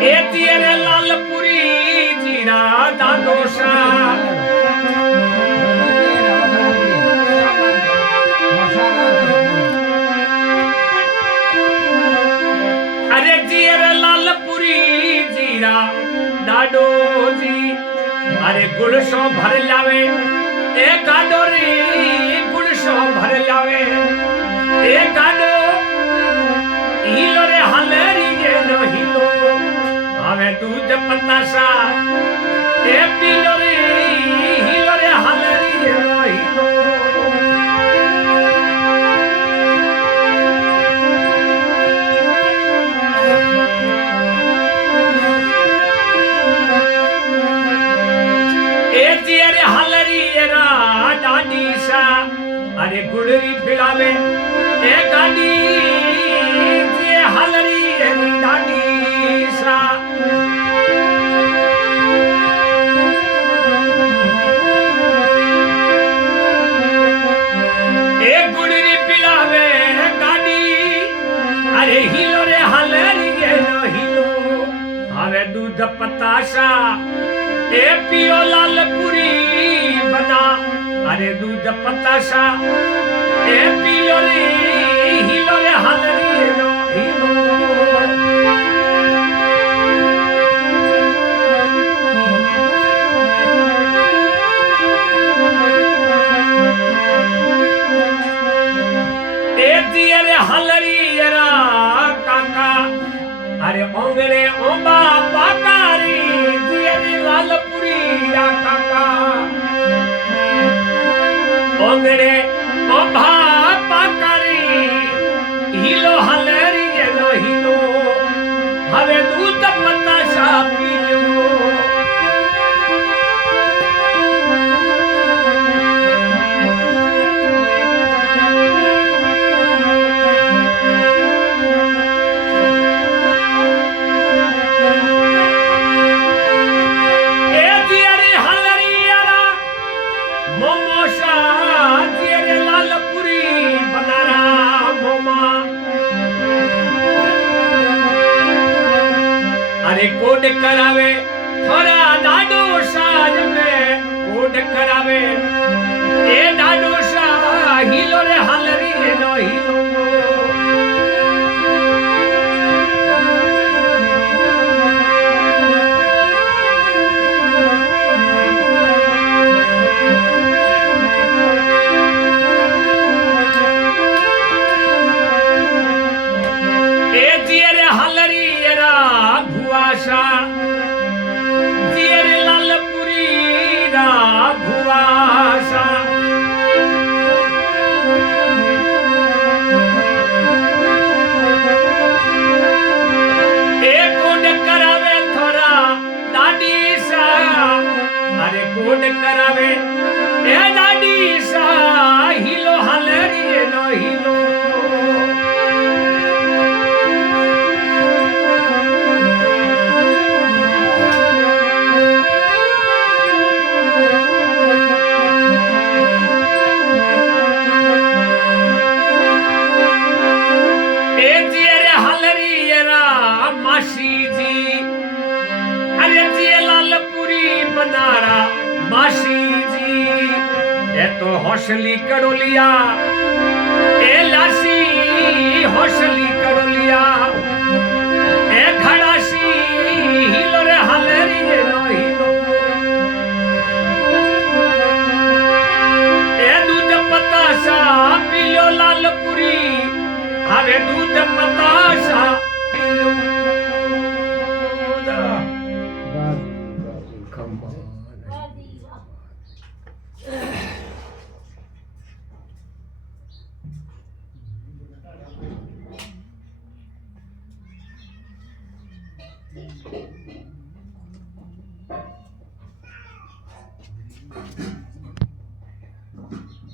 ए तेरे लालपुरी जीरा दा दोसा अरे तेरे लालपुरी जीरा डाडो जी अरे गुड़ सो भर लावे ए गाडो रे गुड़ सो भर लावे ए गाडो हिलो रे हलेरी गे नो हिलो हमें दूध पतासा ए पीलो रे हिलो रे हलेरी गे नो हिलो ए तेरे हलेरी रा डाडी सा अरे गुड़री पिलावे ए गाडी जे हलरी डाडी सा ए गुड़री पिलावे गाडी अरे हिलो रे हलरी गे नो हिलो हवे दूध पतासा ए पियो लालपुरी बना अरे दूध पतासा ए पिलो रे हिलो रे हलरी नो हिलो ए दिए रे हलरी रा काका अरे ओंगरे ओबा पाकारी दिए रे लालपुरी रा काका ओंगरे ओबा पाकारी हिलो हलेरी नो हिलो हवे दूध पतासा पीलो ए दिए रे हलरी रा मोमोसा तेरे लालपुरी बनारा मोमा अरे कोड करावे थोड़ा डाडो साज में कोड करावे ए डाडो सा हिलो रे हलरी नो हिलो ए तेरे हलरी रा भुआसा तेरे लालपुरी रा भुआसा ए कोड करावे थोड़ा दादी सा अरे कोड करावे ए दादी सा हिलो हलरी नो हिलो ए तेरे हलरी रा मासी जी अरे तेरे लालपुरी बनारा मासी जी ए तो हौसली करोलिया ए लासी हौसली करोलिया ए खड़ासी हिलो रे हलरी नो हिलो ए दूध पतासा पिलो लालपुरी हवे दूध पतासा पिलो Come on.